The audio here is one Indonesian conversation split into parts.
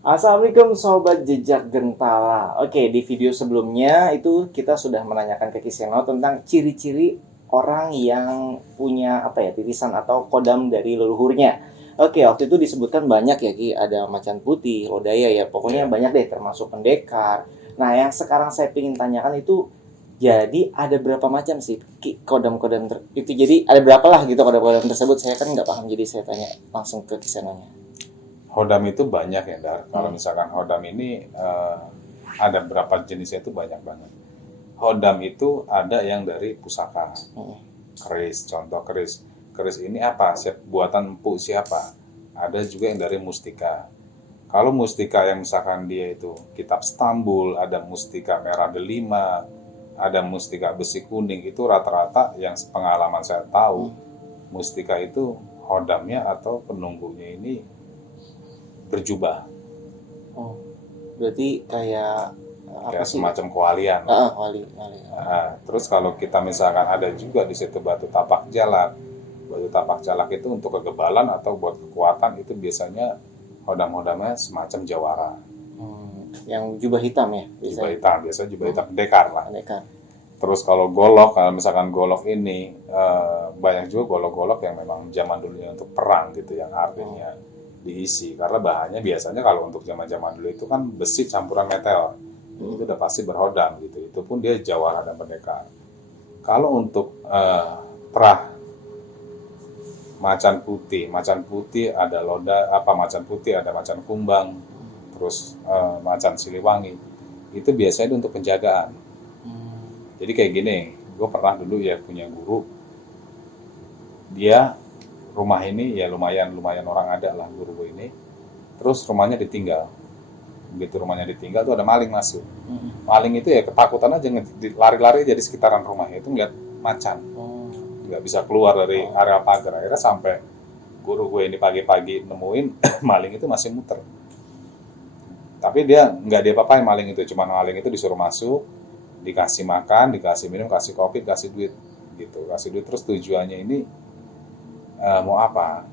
Assalamualaikum Sobat Jejak Gentala. Oke, di video sebelumnya itu kita sudah menanyakan ke Kiseno tentang ciri-ciri orang yang punya titisan atau kodam dari leluhurnya. Oke, waktu itu disebutkan banyak ya Ki, ada macan putih, lodaya ya, pokoknya banyak deh termasuk pendekar. Nah, yang sekarang saya ingin tanyakan itu jadi ada berapa macam sih Ki, kodam-kodam itu, jadi ada berapa lah gitu kodam-kodam tersebut, saya kan nggak paham jadi saya tanya langsung ke Kisenonya. Hodam itu banyak ya, Dar. Kalau misalkan hodam ini ada berapa jenisnya itu banyak banget. Hodam itu ada yang dari pusaka, keris, contoh keris. Keris ini apa? Buatan empu siapa? Ada juga yang dari mustika. Kalau mustika yang misalkan dia itu kitab Stambul, ada mustika merah delima, ada mustika besi kuning, itu rata-rata yang pengalaman saya tahu, mustika itu hodamnya atau penunggunya ini berjubah. Oh, berarti kayak apa Kayak sih? semacam kewalian. Wali, wali. Terus kalau kita misalkan ada juga di situ batu tapak jalak. Batu tapak jalak itu untuk kegebalan atau buat kekuatan, itu biasanya hodam-hodamnya semacam jawara. Yang jubah hitam ya? Jubah hitam, biasanya jubah hitam pendekar lah. Pendekar. Terus kalau golok, kalau misalkan golok ini banyak juga golok-golok yang memang zaman dulunya untuk perang gitu, yang artinya diisi, karena bahannya biasanya kalau untuk zaman-zaman dulu itu kan besi campuran metal, itu udah pasti berhodam gitu, itu pun dia jawara dan pendekar. Kalau untuk perah macan putih ada macan putih, ada macan kumbang, terus macan siliwangi, itu biasanya untuk penjagaan. Jadi kayak gini, gue pernah dulu ya punya guru, dia rumah ini ya lumayan orang ada lah guru gue ini. Terus rumahnya ditinggal. Begitu rumahnya ditinggal tuh ada maling masuk. Maling itu ya ketakutan aja, lari-lari jadi sekitaran rumah itu ngeliat macan. Nggak bisa keluar dari area pagar. Akhirnya sampai guru gue ini pagi-pagi nemuin maling itu masih muter. Tapi dia nggak diapa-apain maling itu, cuma maling itu disuruh masuk, dikasih makan, dikasih minum, kasih kopi, kasih duit gitu, kasih duit. Terus tujuannya ini mau apa?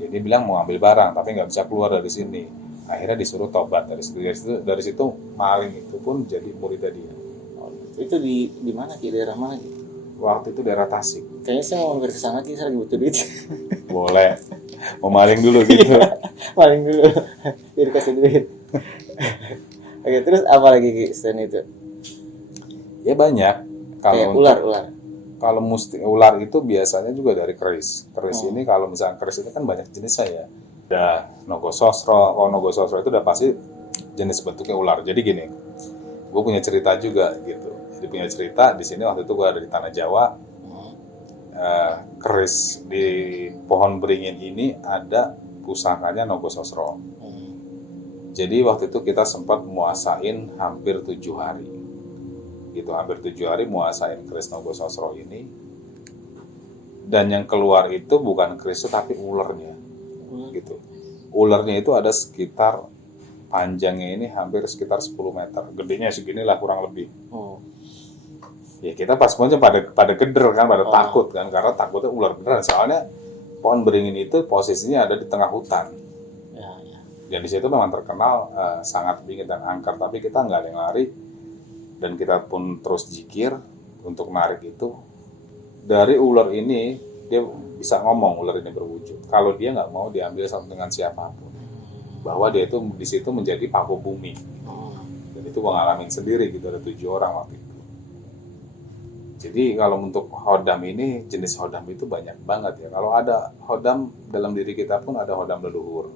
Jadi bilang mau ambil barang, tapi nggak bisa keluar dari sini. Akhirnya disuruh tobat dari situ maling itu pun jadi murid dia. Oh, itu di mana Ki? Daerah mana Ki? Waktu itu daerah Tasik. Kayaknya saya mau mampir ke sana Ki, saya lagi butuh duit. Boleh. Mau maling dulu gitu. Maling dulu. Biar kasih duit. Oke, terus apa lagi Ki selain itu? Ya banyak. Kayak ular. Kalau ular itu biasanya juga dari keris. Keris ini kalau misalnya keris ini kan banyak jenisnya ya. Ada nogososro. Kalau nogososro itu udah pasti jenis bentuknya ular. Jadi gini, gue punya cerita juga gitu. Jadi punya cerita di sini waktu itu gue ada di Tanah Jawa. Keris di pohon beringin ini ada pusakanya nogososro. Jadi waktu itu kita sempat muasain hampir 7 hari. Gitu, hampir 7 hari muasain keris nogososro ini. Dan yang keluar itu bukan keris tapi ulernya. Gitu. Ulernya itu ada sekitar, panjangnya ini hampir sekitar 10 meter. Gedenya seginilah kurang lebih. Ya kita pas semuanya pada geder kan, pada takut kan, karena takutnya ular beneran. Soalnya pohon beringin itu posisinya ada di tengah hutan. Dan di situ memang terkenal sangat dingin dan angker, tapi kita nggak ada yang lari. Dan kita pun terus zikir untuk narik itu. Dari ular ini, dia bisa ngomong, ular ini berwujud. Kalau dia nggak mau diambil dengan siapapun. Bahwa dia itu di situ menjadi paku bumi. Dan itu gue ngalamin sendiri gitu, ada 7 orang waktu itu. Jadi kalau untuk hodam ini, jenis hodam itu banyak banget ya. Kalau ada hodam dalam diri kita pun ada hodam leluhur.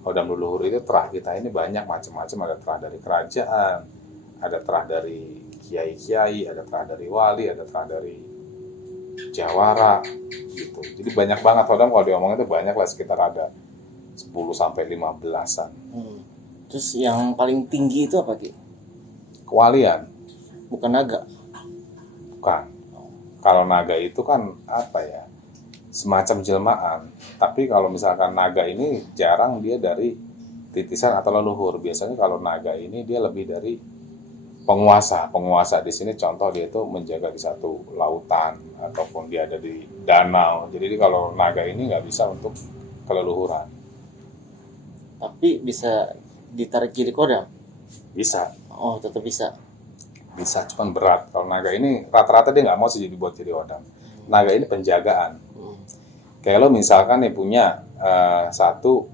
Hodam leluhur itu terah kita ini banyak macam-macam. Ada terah dari kerajaan, ada terah dari kiai-kiai, ada terah dari wali, ada terah dari jawara gitu. Jadi banyak banget hodam, kalau diomongin itu banyak lah, sekitar ada 10-15an. Terus yang paling tinggi itu apa Ki? Kewalian. Bukan naga? Bukan. Kalau naga itu kan apa ya, semacam jelmaan. Tapi kalau misalkan naga ini jarang dia dari titisan atau leluhur. Biasanya kalau naga ini dia lebih dari penguasa di sini, contoh dia itu menjaga di satu lautan ataupun dia ada di danau. Jadi kalau naga ini nggak bisa untuk keleluhuran. Tapi bisa ditarik jadi kodam? Bisa. Oh, tetap bisa. Bisa, cuman berat. Kalau naga ini rata-rata dia nggak mau sih dibuat jadi kodam. Naga ini penjagaan. Kayak lo misalkan nih punya satu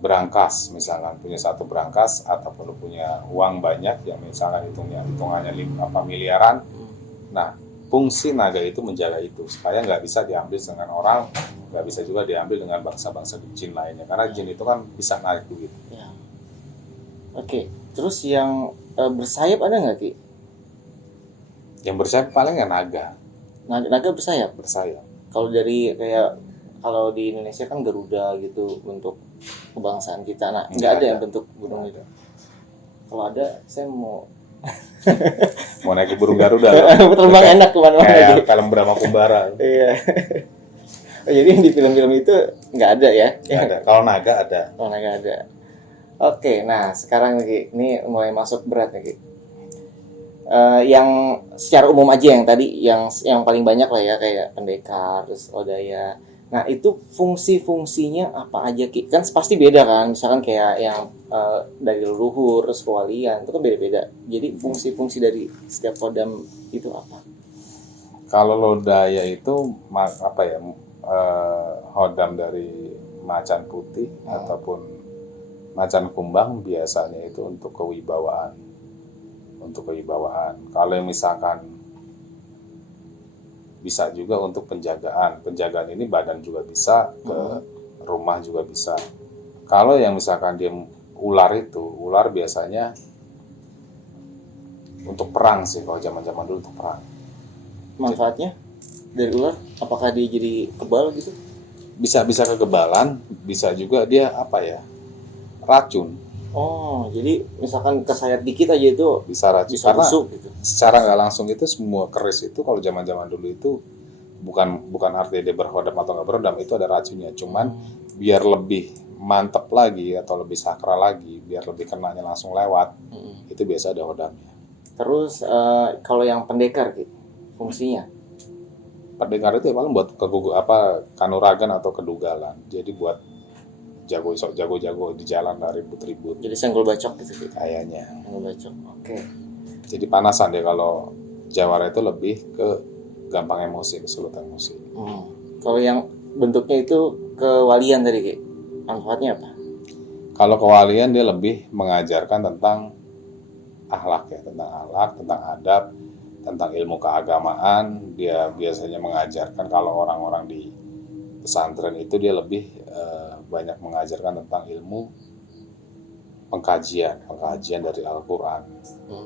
berangkas, misalkan punya satu berangkas, ataupun lo punya uang banyak yang misalkan hitungannya miliaran. Nah, fungsi naga itu menjaga itu supaya nggak bisa diambil dengan orang, nggak bisa juga diambil dengan bangsa-bangsa jin lainnya, karena jin itu kan bisa naik begitu. Ya. Oke, terus yang bersayap ada nggak, Ki? Yang bersayap paling ya naga. Naga bersayap? Bersayap. Kalau dari kayak kalau di Indonesia kan Garuda gitu bentuk kebangsaan kita. Nah, nggak ada yang bentuk burung itu. Kalau ada, saya mau naik ke burung Garuda. Terbang enak kemana-mana. Kayak film Brahma Kumbara. Iya. Oh, jadi di film-film itu nggak ada ya? Nggak ada. Kalau naga ada. Kalau naga ada. Oke, nah sekarang Ki, ini mulai masuk berat nih Ki. Yang secara umum aja yang tadi, yang paling banyak lah ya, kayak pendekar, terus odaya. Nah, itu fungsi-fungsinya apa aja, Ki? Kan pasti beda kan, misalkan kayak yang dari leluhur, terus kewalian, itu kan beda-beda. Jadi fungsi-fungsi dari setiap kodam itu apa? Kalau lodaya itu hodam dari macan putih ataupun macan kumbang, biasanya itu untuk kewibawaan. Kalau yang misalkan bisa juga untuk penjagaan. Penjagaan ini badan juga bisa, ke rumah juga bisa. Kalau yang misalkan dia ular biasanya untuk perang sih, kalau zaman-zaman dulu untuk perang. Manfaatnya dari ular, apakah dia jadi kebal gitu? Bisa kekebalan, bisa juga dia racun. Oh, jadi misalkan kesayat dikit aja itu bisa racun, bisa karena busuk gitu. Secara nggak langsung itu semua keris itu kalau zaman-zaman dulu itu bukan artinya dia berhodam atau nggak berhodam, itu ada racunnya. Cuman biar lebih mantap lagi atau lebih sakral lagi, biar lebih kenanya langsung lewat, itu biasa ada hodamnya. Terus kalau yang pendekar gitu, fungsinya? Pendekar itu paling buat kanuragan atau kedugalan. Jadi buat jago-jago di jalan ribut-ribut. Jadi senggol bacok gitu. Kayaknya. Senggol bacok. Oke. Jadi panasan deh, kalau Jawara itu lebih ke gampang emosi, kesulut emosi. Kalau yang bentuknya itu kewalian tadi, Ki, manfaatnya apa? Kalau kewalian dia lebih mengajarkan tentang akhlak ya, tentang adab, tentang ilmu keagamaan. Dia biasanya mengajarkan, kalau orang-orang di pesantren itu dia lebih banyak mengajarkan tentang ilmu pengkajian dari Al-Quran,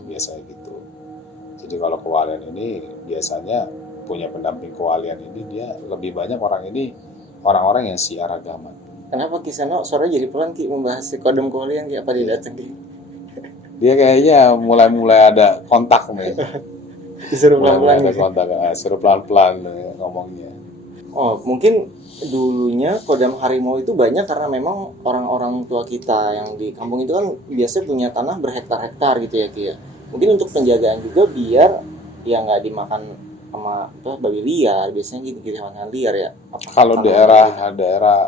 biasanya gitu. Jadi kalau kewalian ini biasanya punya pendamping kewalian ini, dia lebih banyak orang-orang yang siar agama. Kenapa Kisano suaranya jadi pelan, Ki, membahas si kodam kewalian, Ki? Apa dia datang, Ki? Dia kayaknya mulai ada kontak nih. Disuruh pelan-pelan gitu. Suruh pelan-pelan ngomongnya. Oh, mungkin dulunya kodam harimau itu banyak karena memang orang-orang tua kita yang di kampung itu kan biasanya punya tanah berhektar-hektar gitu ya, Ki ya. Mungkin untuk penjagaan juga biar ya nggak dimakan sama babi liar, biasanya gitu hewan liar ya. Kalau daerah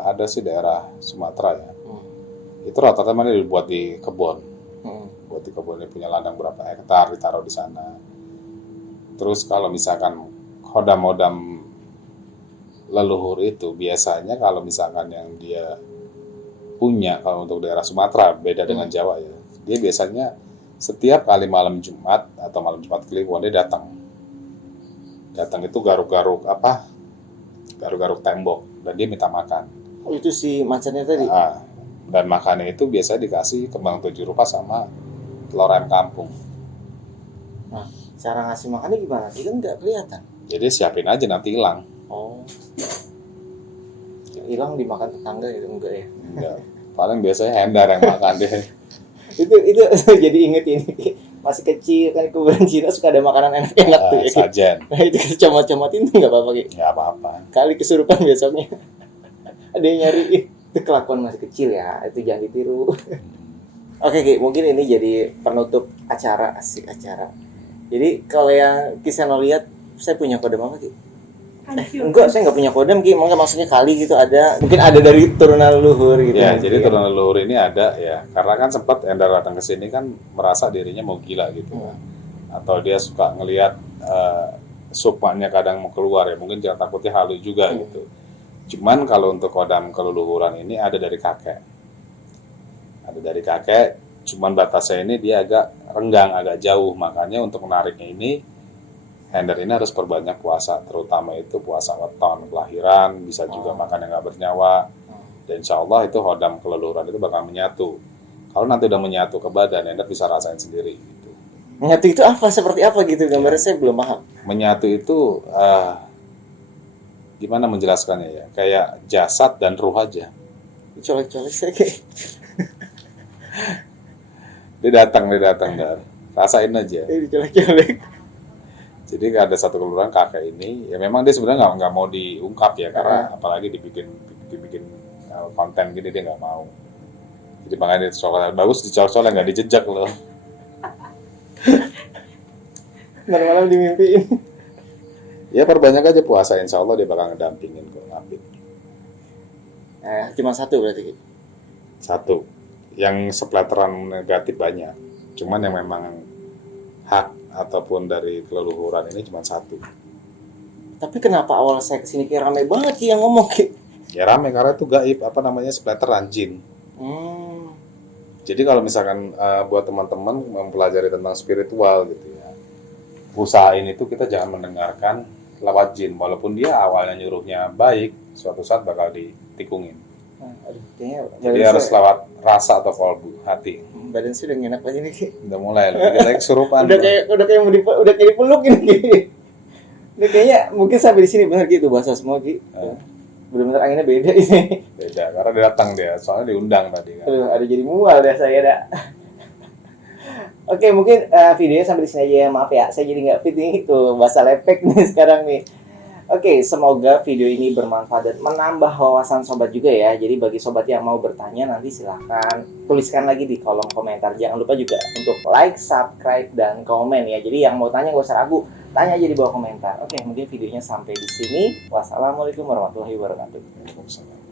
ada sih daerah Sumatera ya. Itu rata-rata mana dibuat di kebun. Buat di kebun, dia punya ladang berapa hektar ditaruh di sana. Terus kalau misalkan hodam-hodam leluhur itu biasanya kalau misalkan yang dia punya, kalau untuk daerah Sumatera beda dengan Jawa ya, dia biasanya setiap kali malam Jumat atau malam Jumat Kliwon dia datang itu garuk-garuk tembok dan dia minta makan. Oh, itu si macannya tadi? Dan makannya itu biasanya dikasih kembang 7 rupa sama telur ayam kampung. Nah, cara ngasih makannya gimana? Itu kan nggak kelihatan. Jadi siapin aja, nanti hilang. Oh, hilang dimakan tetangga gitu enggak ya? Enggak. Paling biasanya Hendar yang makan deh. itu jadi inget ini, masih kecil kan kuburan Cina suka ada makanan enak-enak tuh ya. Sajen. Nah itu comot-comotin tuh nggak apa-apa, Ki? Nggak apa-apa. Kali kesurupan besoknya ada yang nyariin. Itu kelakuan masih kecil ya, itu jangan ditiru. Oke, Ki, mungkin ini jadi penutup acara, asik acara. Jadi kalau yang Kisano lihat, saya punya kodam apa, Ki? Hancur. Enggak, saya nggak punya kodam Ki. Maksudnya kali gitu ada, mungkin ada dari turunan leluhur gitu. Ya, jadi turunan leluhur ini ada ya. Karena kan sempat Endar datang ke sini kan merasa dirinya mau gila gitu. Atau dia suka ngelihat sukmanya kadang mau keluar ya. Mungkin jangan takutnya halu juga gitu. Cuman kalau untuk kodam keleluhuran ini ada dari kakek. Ada dari kakek, cuman batasnya ini dia agak renggang, agak jauh. Makanya untuk menariknya ini Ender ini harus perbanyak puasa, terutama itu puasa weton, kelahiran, bisa juga makan yang nggak bernyawa. Dan insya Allah itu hodam keleluhuran itu bakal menyatu. Kalau nanti udah menyatu ke badan, Ender bisa rasain sendiri. Gitu. Menyatu itu apa? Seperti apa gitu? Gambarnya saya belum paham. Menyatu itu gimana menjelaskannya ya? Kayak jasad dan ruh aja. Colek-colek saya kayak. Dia datang dan rasain aja. Dicolek-colek. Jadi ada satu kelurahan kakek ini, ya memang dia sebenarnya nggak mau diungkap ya, karena apalagi dibikin konten gini dia nggak mau. Jadi makanya dia bagus dicolek-colek, nggak dijejak loh. Malam-malam dimimpiin. Ya perbanyak aja puasa, insya Allah dia bakal ngedampingin kok ngapit. Cuma satu berarti. Satu, yang sepleteran negatif banyak, cuman yang memang hak ataupun dari keleluhuran ini cuma satu. Tapi kenapa awal saya kesini kayak rame banget Ki yang ngomong Ki? Ya rame karena itu gaib, splatteran jin. Jadi kalau misalkan buat teman-teman mempelajari tentang spiritual gitu ya, usahain itu kita jangan mendengarkan lewat jin, walaupun dia awalnya nyuruhnya baik, suatu saat bakal ditikungin. Jadi harus lewat rasa atau kolbu, hati. Badan sih udah ngenak aja nih Ki. Udah mulai loh, kita kayak kesurupan. udah kayak dipeluk ini Ki. Udah kayaknya mungkin sampai di sini benar gitu bahasa semua Ki. Benar-benar anginnya beda ini. Beda, karena dia datang dia, soalnya diundang tadi kan. Aduh, ada jadi mual dah saya dah. Oke, mungkin videonya sampai di sini aja ya. Maaf ya, saya jadi nggak fit nih tuh bahasa lepek nih sekarang nih. Oke, semoga video ini bermanfaat dan menambah wawasan sobat juga ya. Jadi bagi sobat yang mau bertanya nanti silahkan tuliskan lagi di kolom komentar. Jangan lupa juga untuk like, subscribe, dan komen ya. Jadi yang mau tanya gak usah ragu, tanya aja di bawah komentar. Oke, mungkin videonya sampai di sini. Wassalamualaikum warahmatullahi wabarakatuh.